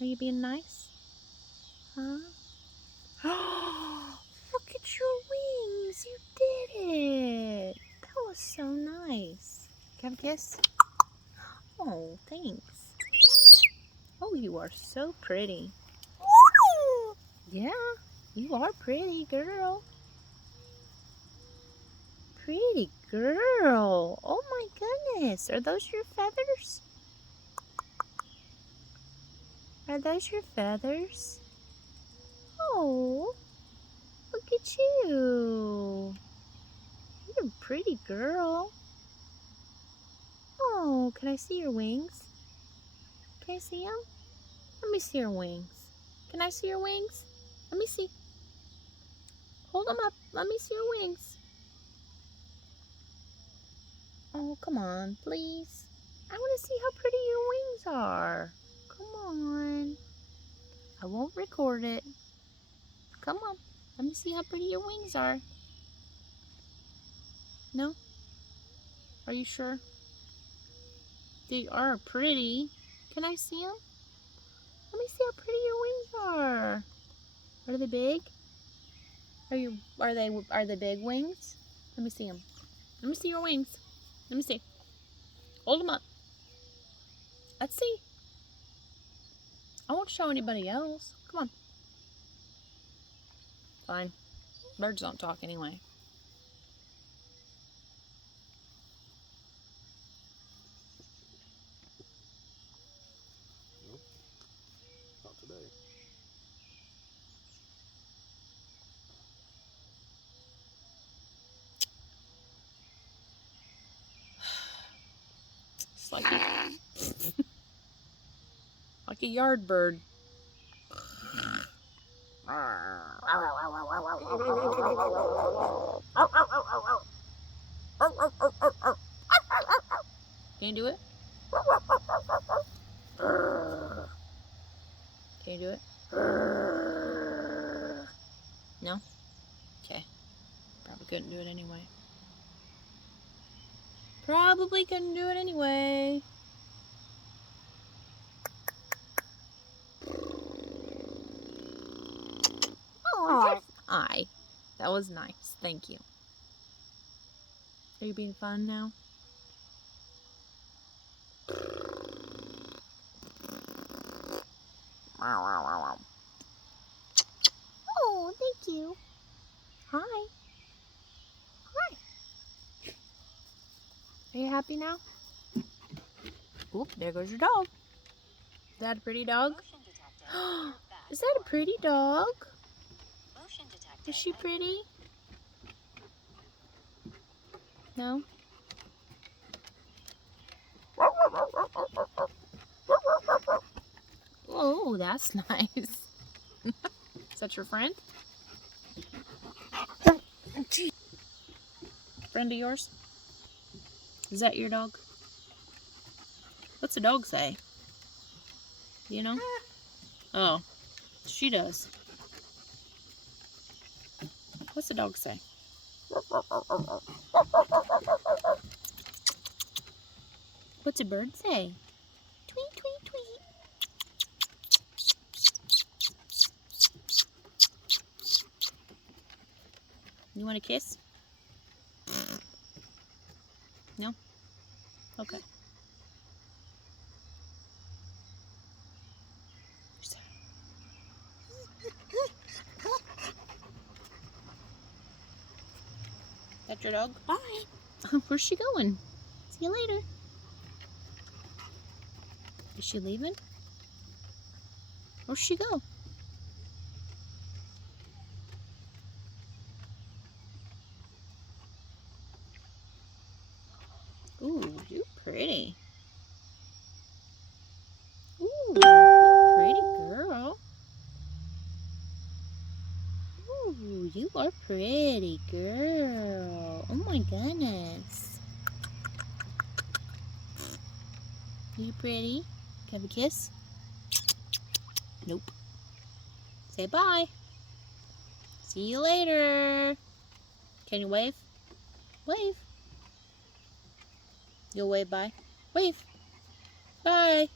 Are you being nice? Huh? Look at your wings! You did it! That was so nice. Can I have a kiss? Oh, thanks. Oh, you are so pretty. Yeah, you are pretty, girl. Pretty girl. Oh my goodness. Are those your feathers? Are those your feathers? Oh, look at you. You're a pretty girl. Oh, can I see your wings? Can I see them? Let me see your wings. Can I see your wings? Let me see. Hold them up. Let me see your wings. Oh, come on, please. I want to see how pretty your wings are. Come on. I won't record it. Come on. Let me see how pretty your wings are. No? Are you sure? They are pretty. Can I see them? Let me see how pretty your wings are. Are they big? Are they big wings? Let me see them. Let me see your wings. Let me see. Hold them up. Let's see. I won't show anybody else. Come on. Fine. Birds don't talk anyway. Nope. Not today. It's like a yard bird. Can you do it? Can you do it? No? Okay. Probably couldn't do it anyway. Probably couldn't do it anyway. Oh, hi. That was nice. Thank you. Are you being fun now? Oh, thank you. Hi. Hi. Are you happy now? Oop, there goes your dog. Is that a pretty dog? Is that a pretty dog? Is she pretty? No? Oh, that's nice. Is that your friend? Friend of yours? Is that your dog? What's the dog say? You know? Oh, she does. What's the dog say? What's a bird say? Tweet, tweet, tweet. You want a kiss? No? Okay. That your dog? Bye. Where's she going? See you later. Is she leaving? Where'd she go? Ooh, you're pretty. Ooh, you're pretty girl. Ooh, you are pretty girl. Oh my goodness. You pretty? Can I have a kiss? Nope. Say bye. See you later. Can you wave? Wave. You'll wave bye. Wave. Bye.